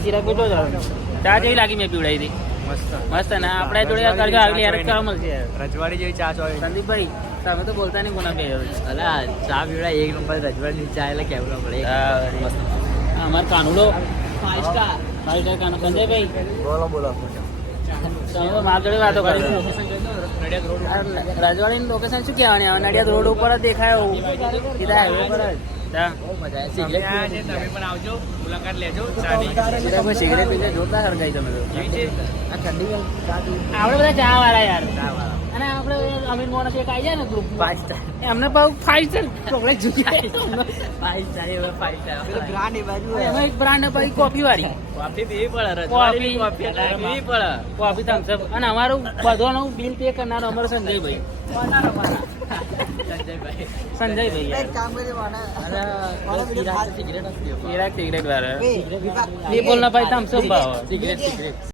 ચિરાગ કેટલો ચાલો ચા જેવી લાગી મેં પીવડાવી હતી મસ્ત ને આપણે જોડે કરજો આગલી યાર ચા મળશે રજવાડી જેવી ચા ચોવી સંદીપભાઈ તમે તો બોલતા નહીં કોના બે અલા ચા પીવડા એક નંબર રજવાડી ચા એટલે કેવું ના પડે મસ્ત અમાર કાનુડો 5 સ્ટાર કાનુ સંજયભાઈ બોલો તમે માર જોડે વાતો કરી રાજવાડીની લોકેશન શું કહેવાની આવે નડિયાદ રોડ ઉપર જ દેખાય સીધા હાઈવે પર જ બહુ મજા આવે સિગરેટ તમે પણ આવજો મુલાકાત લેજો ચાની સિગરેટ પીને જોતા હરગાઈ તમે તો આ ઠંડી આપણે બધા ચા વાળા યાર અને આપણે અમીર મોહન એક આવી જાય ને ગ્રુપ 5 સ્ટાર એમને બહુ 5 સ્ટાર ચોકલેટ જોઈએ 5 સ્ટાર એવા 5 સ્ટાર બ્રાન્ડ એ બાજુ એમાં એક બ્રાન્ડ પછી કોફી વાળી કોફી પીવી પડે રજવાડી કોફી પીવી પડે કોફી થમ્સઅપ અને અમારું બધોનું બિલ પે કરનારો અમારો સંજયભાઈ સંજયભાઈ એક કામ કરી વાળા સિગરેટ વાળા એ બોલના ભાઈ થમ્સઅપ ભાવ સિગરેટ